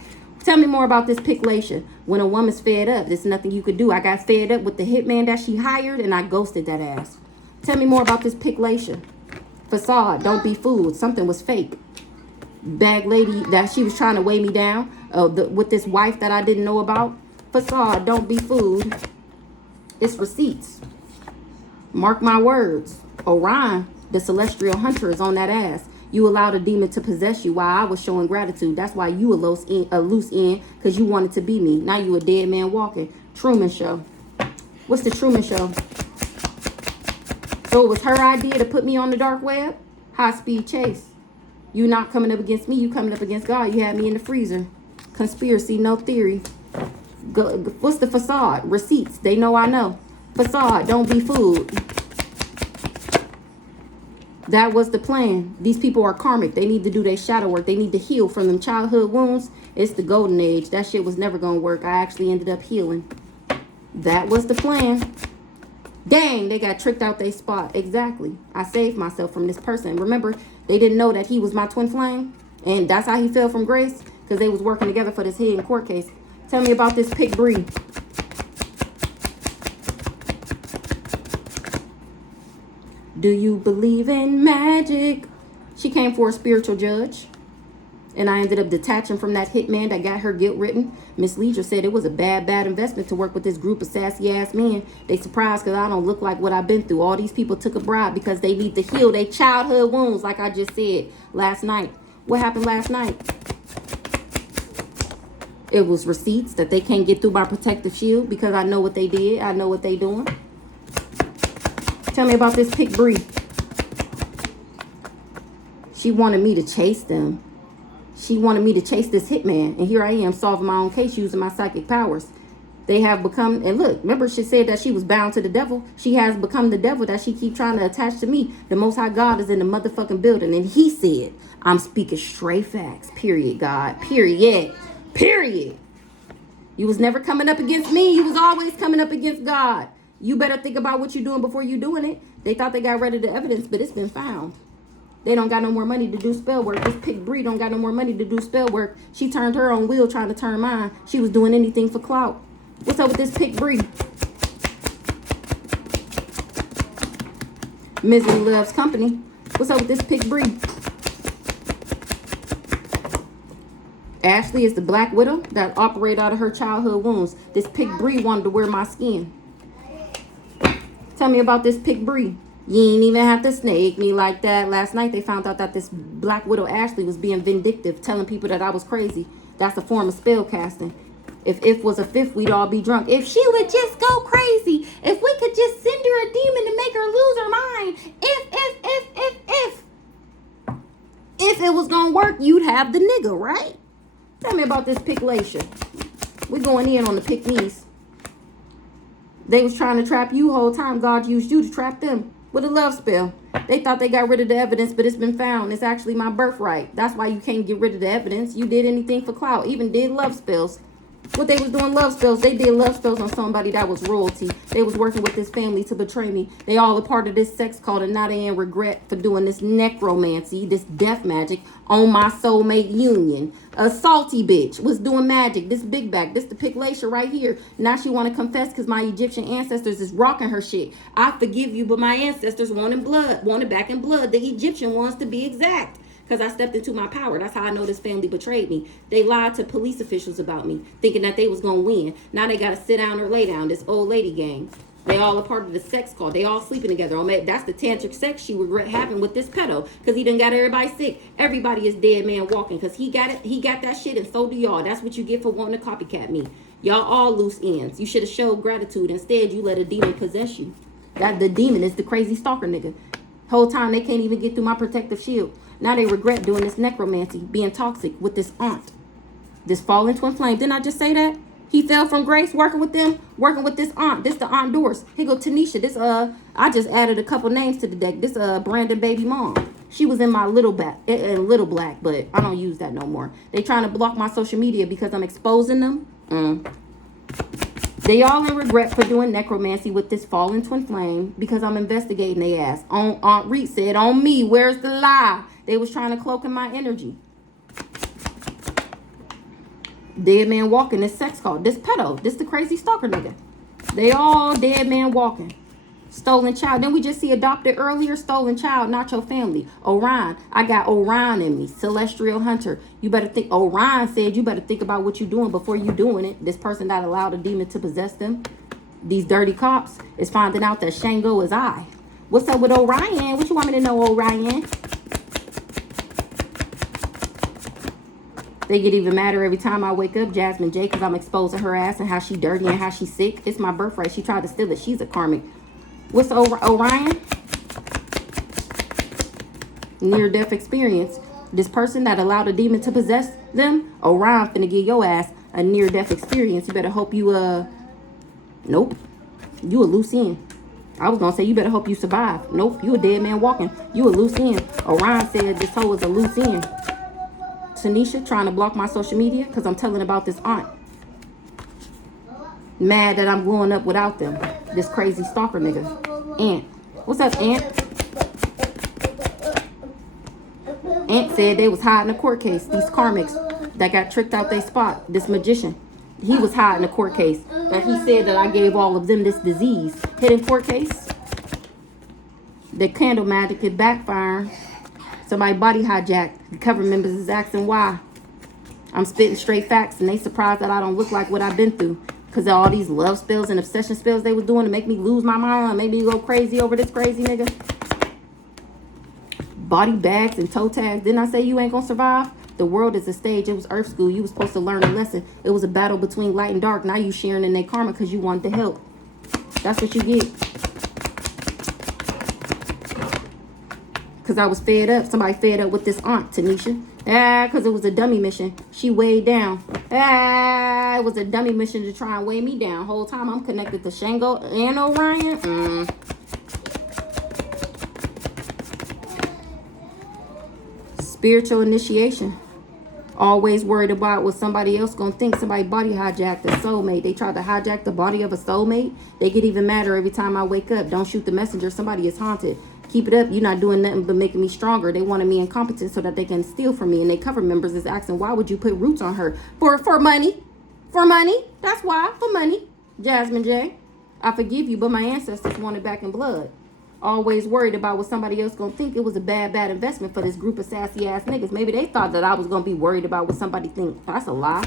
Tell me more about this Picklation. When a woman's fed up, there's nothing you could do. I got fed up with the hitman that she hired and I ghosted that ass. Tell me more about this Picklation. Facade. Don't be fooled. Something was fake. Bag lady that she was trying to weigh me down with this wife that I didn't know about. Facade. Don't be fooled. It's receipts. Mark my words. Orion, the celestial hunter, is on that ass. You allowed a demon to possess you while I was showing gratitude. That's why you a loose end, because you wanted to be me. Now you a dead man walking. Truman Show. What's the Truman Show? So it was her idea to put me on the dark web? High speed chase. You not coming up against me. You coming up against God. You had me in the freezer. Conspiracy, no theory. What's the facade? Receipts. They know I know. Facade. Don't be fooled. That was the plan. These people are karmic. They need to do their shadow work. They need to heal from them childhood wounds. It's the golden age. That shit was never going to work. I actually ended up healing. That was the plan. Dang, they got tricked out their spot. Exactly. I saved myself from this person. Remember, they didn't know that he was my twin flame. And that's how he fell from grace. Because they was working together for this hidden court case. Tell me about this Pick Bree. Do you believe in magic? She came for a spiritual judge. And I ended up detaching from that hitman that got her guilt written. Miss Leisure said it was a bad investment to work with this group of sassy ass men. They surprised because I don't look like what I've been through. All these people took a bribe because they need to heal their childhood wounds, like I just said last night. What happened last night? It was receipts that they can't get through my protective shield because I know what they did. I know what they doing. Tell me about this Pick Bree. She wanted me to chase them. She wanted me to chase this hitman. And here I am solving my own case using my psychic powers. They have become, and look, remember she said that she was bound to the devil. She has become the devil that she keep trying to attach to me. The Most High God is in the motherfucking building. And he said, I'm speaking straight facts. Period, God. Period. Period. You was never coming up against me. You was always coming up against God. You better think about what you're doing before you doing it. They thought they got rid of the evidence, but it's been found. They don't got no more money to do spell work. This Pick Bree don't got no more money to do spell work. She turned her own wheel trying to turn mine. She was doing anything for clout. What's up with this Pick Bree? Misery loves company. What's up with this Pick Bree? Ashley is the Black Widow that operated out of her childhood wounds. This Pick Bree wanted to wear my skin. Tell me about this Pick Bree. You ain't even have to snake me like that. Last night they found out that this Black Widow Ashley was being vindictive, telling people that I was crazy. That's a form of spell casting. If was a fifth, we'd all be drunk. If she would just go crazy. If we could just send her a demon to make her lose her mind. If it was gonna work, you'd have the nigga, right? Tell me about this Picklation. We going in on the pick knees. They was trying to trap you the whole time. God used you to trap them with a love spell. They thought they got rid of the evidence, but it's been found. It's actually my birthright. That's why you can't get rid of the evidence. You did anything for clout, even did love spells. What they was doing love spells, they did love spells on somebody that was royalty. They was working with this family to betray me. They all a part of this sex cult, and now they in regret for doing this necromancy, this death magic on my soulmate union. A salty bitch was doing magic. This big back, this the Picklation right here. Now she want to confess because my Egyptian ancestors is rocking her shit. I forgive you, but my ancestors wanted back in blood. The Egyptian ones to be exact. Because I stepped into my power. That's how I know this family betrayed me. They lied to police officials about me, thinking that they was going to win. Now they got to sit down or lay down, this old lady gang. They all a part of the sex cult. They all sleeping together. That's the tantric sex she regret having with this pedo. Because he done got everybody sick. Everybody is dead man walking. Because he got it. He got that shit, and so do y'all. That's what you get for wanting to copycat me. Y'all all loose ends. You should have showed gratitude. Instead, you let a demon possess you. That the demon is the crazy stalker nigga. Whole time they can't even get through my protective shield. Now they regret doing this necromancy, being toxic with this aunt. This fallen twin flame. Didn't I just say that? He fell from grace, working with them, working with this aunt. This the Aunt Doris. Here go Tanisha. This I just added a couple names to the deck. This Brandon baby mom. She was in my little black, but I don't use that no more. They trying to block my social media because I'm exposing them. They all in regret for doing necromancy with this fallen twin flame because I'm investigating they ass. Aunt Reed said, on me, where's the lie? They was trying to cloak in my energy. Dead man walking, this sex call, this pedo, this the crazy stalker nigga. They all dead man walking. Stolen child. Then we just see adopted earlier. Stolen child, not your family. Orion. I got Orion in me. Celestial hunter. You better think. Orion said you better think about what you're doing before you doing it. This person that allowed a demon to possess them. These dirty cops is finding out that Shango is I. What's up with Orion? What you want me to know, Orion? They get even madder every time I wake up, Jasmine J, because I'm exposing her ass and how she dirty and how she sick. It's my birthright. She tried to steal it. She's a karmic. What's Orion? Near-death experience. This person that allowed a demon to possess them, Orion finna give your ass a near-death experience. You better hope you, nope. You a loose end. I was gonna say you better hope you survive. Nope, you a dead man walking. You a loose end. Orion said this hoe is a loose end. Tanisha trying to block my social media because I'm telling about this aunt. Mad that I'm growing up without them. This crazy stalker nigga. Aunt. What's up, Aunt? Aunt said they was hiding a court case. These karmics that got tricked out they spot. This magician. He was hiding a court case. And he said that I gave all of them this disease. Hidden court case. The candle magic is backfiring. Somebody body hijacked. The cover members is asking why. I'm spitting straight facts and they surprised that I don't look like what I've been through. Because of all these love spells and obsession spells they was doing to make me lose my mind. Make me go crazy over this crazy nigga. Body bags and toe tags. Didn't I say you ain't gonna survive? The world is a stage. It was Earth School. You was supposed to learn a lesson. It was a battle between light and dark. Now you sharing in their karma because you wanted to help. That's what you get. Because I was fed up. Somebody fed up with this aunt, Tanisha. Because it was a dummy mission. She weighed down. It was a dummy mission to try and weigh me down. Whole time I'm connected to Shango and Orion. Spiritual initiation. Always worried about what somebody else gonna think. Somebody body hijacked a soulmate. They tried to hijack the body of a soulmate. They get even madder every time I wake up. Don't shoot the messenger. Somebody is haunted. Keep it up. You're not doing nothing but making me stronger. They wanted me incompetent so that they can steal from me. And they cover members is asking, why would you put roots on her? For money. For money. That's why. For money. Jasmine J. I forgive you, but my ancestors wanted back in blood. Always worried about what somebody else gonna think. It was a bad investment for this group of sassy ass niggas. Maybe they thought that I was gonna be worried about what somebody think. That's a lie.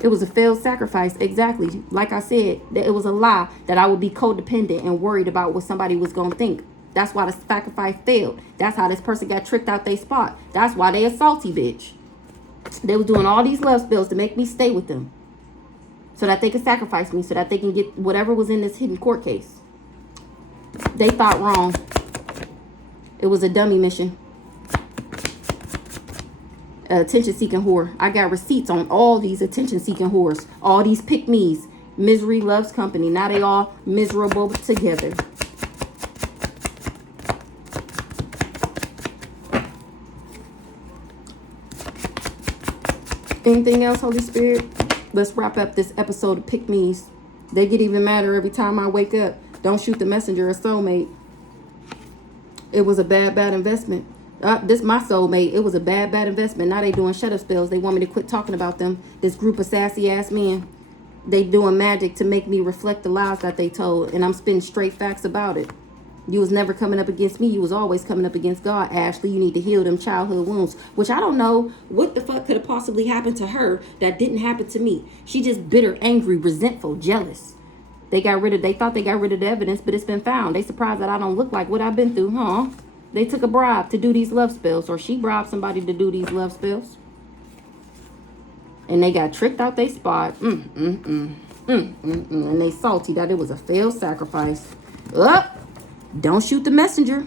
It was a failed sacrifice. Exactly. Like I said, that it was a lie that I would be codependent and worried about what somebody was going to think. That's why the sacrifice failed. That's how this person got tricked out their spot. That's why they a salty bitch. They were doing all these love spells to make me stay with them. So that they could sacrifice me. So that they can get whatever was in this hidden court case. They thought wrong. It was a dummy mission. Attention-seeking whore. I got receipts on all these attention-seeking whores. All these pick-me's. Misery loves company. Now they all miserable together. Anything else, Holy Spirit? Let's wrap up this episode of pick-me's. They get even madder every time I wake up. Don't shoot the messenger, a soulmate. It was a bad investment. This my soulmate. It was a bad investment. Now they doing shut up spells. They want me to quit talking about them. This group of sassy ass men. They doing magic to make me reflect the lies that they told. And I'm spitting straight facts about it. You was never coming up against me. You was always coming up against God, Ashley. You need to heal them childhood wounds. Which I don't know what the fuck could have possibly happened to her that didn't happen to me. She just bitter, angry, resentful, jealous. They thought they got rid of the evidence, but it's been found. They surprised that I don't look like what I've been through, huh? They took a bribe to do these love spells, or she bribed somebody to do these love spells. And they got tricked out they spot. And they salty that it was a failed sacrifice. Don't shoot the messenger.